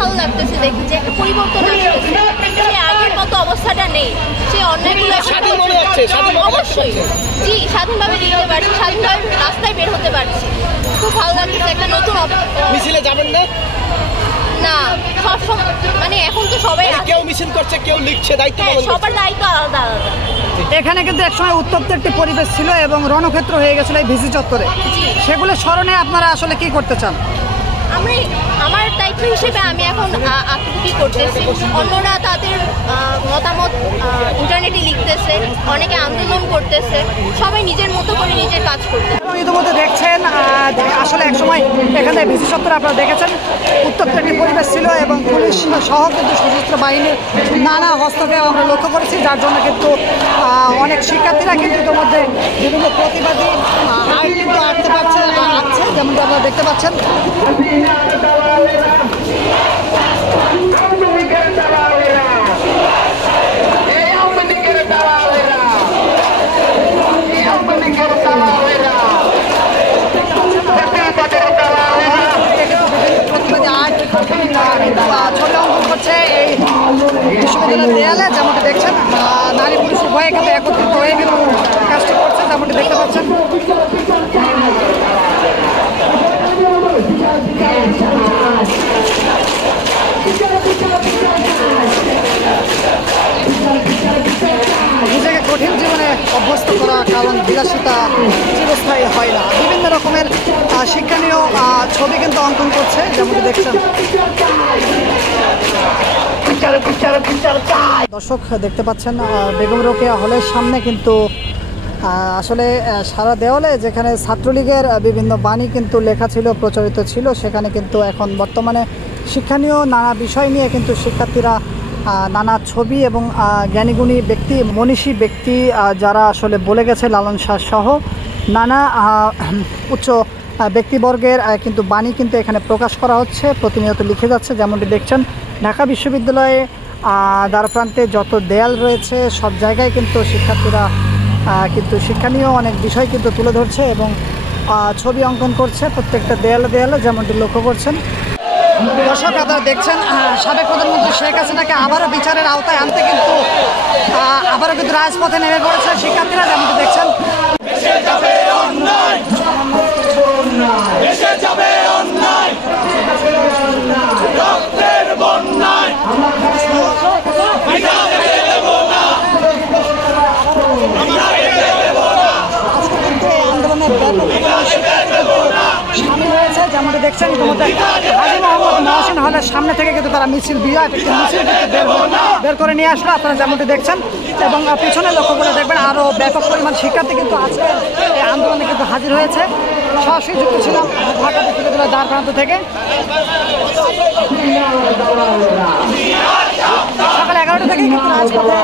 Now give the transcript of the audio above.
ভালো লাগতেছে দেখি যে একটা পরিবর্তন আসতেছে, সে আগের মতো অবস্থাটা নেই, সে অন্যায়গুলো অবশ্যই জি স্বাধীনভাবে লিখতে পারছি, স্বাধীনভাবে রাস্তায় বের হতে পারছি, খুব ভালো লাগতেছে। একটা নতুন মিছিলে যাবেন না? না, সবসময় মানে এখন তো সবাই কেউ মিছিল করছে, কেউ লিখছে, দায়িত্ব সবার দায়িত্ব আলাদা আলাদা। এখানে কিন্তু একসময় উত্তপ্ত একটি পরিবেশ ছিল এবং রণক্ষেত্র হয়ে গেছিল এই ভিসি চত্বরে, সেগুলো স্মরণে আপনারা আসলে কি করতে চান? আমার দায়িত্ব হিসেবে আমি এখন আত্মীয় করতেছি, অন্যরা তাদের মতামত ইন্টারনেটে লিখতেছে, অনেকে আন্দোলন করতেছে, সবাই নিজের মতো করে নিজের কাজ করতেছে। ইতিমধ্যে দেখছেন আসলে একসময় এখানে ভিসি চত্বরে আপনারা দেখেছেন উত্তপ্ত একটি পরিবেশ ছিল এবং পুলিশ সহ কিন্তু সশস্ত্র বাহিনীর নানা হস্তক্ষেপ আমরা লক্ষ্য করেছি, যার জন্য কিন্তু অনেক শিক্ষার্থীরা কিন্তু ইতিমধ্যে বিভিন্ন প্রতিবাদী আইন কিন্তু আসছে, যেমনটা আপনারা দেখতে পাচ্ছেন। ছবি অঙ্কন করছে এই বিশ্ববিদ্যালয়ের দেয়ালে, যেমনটি দেখছেন নারী পুরুষ উভয়ে কিন্তু একত্রিত হয়ে কিন্তু কাজটি করছে, যেমনটি দেখতে পাচ্ছেন। নিজেকে কঠিন জীবনে অভ্যস্ত করা, কারণ বিলাসিতা চিরস্থায়ী হয় না। বিভিন্ন রকমের শিক্ষণীয় ছবি কিন্তু অঙ্কন করছে, যেমনটি দেখছেন। দর্শক দেখতে পাচ্ছেন বেগম রোকেয়া হলের সামনে কিন্তু আসলে সারা দেওয়ালে যেখানে ছাত্রলীগের বিভিন্ন বাণী কিন্তু লেখা ছিল, প্রচলিত ছিল, সেখানে কিন্তু এখন বর্তমানে শিক্ষণীয় নানা বিষয় নিয়ে কিন্তু শিক্ষার্থীরা নানা ছবি এবং জ্ঞানীগুণী ব্যক্তি, মনীষী ব্যক্তি যারা আসলে বলে গেছে, লালন শাহ সহ নানা উচ্চ ব্যক্তিবর্গের কিন্তু বাণী কিন্তু এখানে প্রকাশ করা হচ্ছে, প্রতিনিয়ত লিখে যাচ্ছে। যেমনটি দেখছেন ঢাকা বিশ্ববিদ্যালয়ে দ্বারপ্রান্তে যত দেয়াল রয়েছে সব জায়গায় কিন্তু শিক্ষার্থীরা কিন্তু শিক্ষণীয় অনেক বিষয় কিন্তু তুলে ধরছে এবং ছবি অঙ্কন করছে প্রত্যেকটা দেয়ালে দেয়ালে, যেমনটি লক্ষ্য করছেন। দর্শক আপনারা দেখছেন সাবেক প্রধানমন্ত্রী শেখ হাসিনাকে আবারও বিচারের আওতায় আনতে কিন্তু আবারও কিন্তু রাজপথে নেমে পড়েছে শিক্ষার্থীরা, যেমনটি দেখছেন। সামিল হয়েছে, যেমনটি দেখছেন ইতিমধ্যে হাজী মোহাম্মদ মহসিন হলের সামনে থেকে কিন্তু তারা মিছিল বের করে নিয়ে আসলো, আপনারা যেমনটি দেখছেন। এবং পিছনে লক্ষ্য করে দেখবেন আরও ব্যাপক পরিমাণ শিক্ষার্থী কিন্তু আজকে এই আন্দোলনে কিন্তু হাজির হয়েছে। সরাসরি যুক্ত ছিলাম ঢাকা বিশ্ববিদ্যালয়ের দ্বারপ্রান্ত থেকে। সকাল 11টা থেকে কিন্তু রাজপথে